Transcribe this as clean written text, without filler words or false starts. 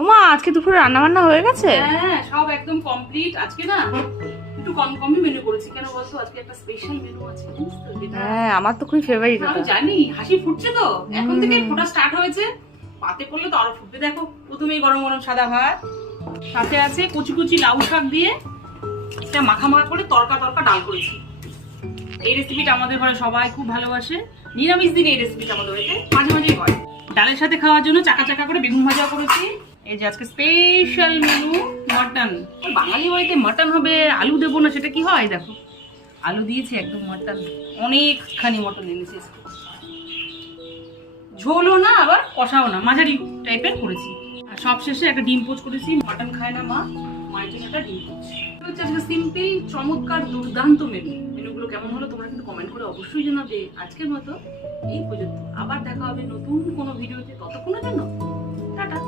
ওমা, আজকে দুপুরে রান্না বান্না হয়ে গেছে? হ্যাঁ, সব একদম কমপ্লিট। আজকে না একটু কমই মেনু করেছি। কেন বলতো, আজকে একটা স্পেশাল মেনু আছে, জানিস তো? যেটা হ্যাঁ, আমার তো খুবই ফেভারিট। আমি জানি, হাসি ফুটছে তো, এখন থেকে ফোটা স্টার্ট হয়েছে। পাতে পড়লে তো আরো ফুটবে। দেখো, প্রথমেই গরম গরম সাদা ভাত, সাথে আছে কুচি কুচি লাউ শাক দিয়ে এটা মাখা মাখা করে তরকা ডাল করেছি। এই রেসিপিটা আমাদের ঘরে সবাই খুব ভালোবাসে। নিরামিষ দিনে এই রেসিপিটা আমাদের বাড়িতে মাঝে মাঝেই হয়। ডালের সাথে খাওয়ার জন্য চাকা চাকা করে বেগুন ভাজা করেছি। এই যে আজকে স্পেশাল মেনু মটন। বাঙালি বাড়িতে মটন হবে, আলু দেবো না সেটা কি হয়? দেখো, আলু দিয়েছি, একদম মটন, অনেকখানি মটন এনেছি। ঝোলও না আবার কষাও না, মাঝারি টাইপের করেছি। আর সব শেষে একটা ডিম পোচ করেছি। মটন খায় না মা, মায়ের জন্য একটা ডিম পোচ। হচ্ছে আজকে সিম্পল চমৎকার দুর্দান্ত মেনু। মেনুগুলো কেমন হলো তোমরা কিন্তু কমেন্ট করে অবশ্যই জানাবে। আজকের মতো এই পর্যন্ত, আবার দেখা হবে নতুন কোনো ভিডিওতে। ততক্ষণের জন্য টাটা।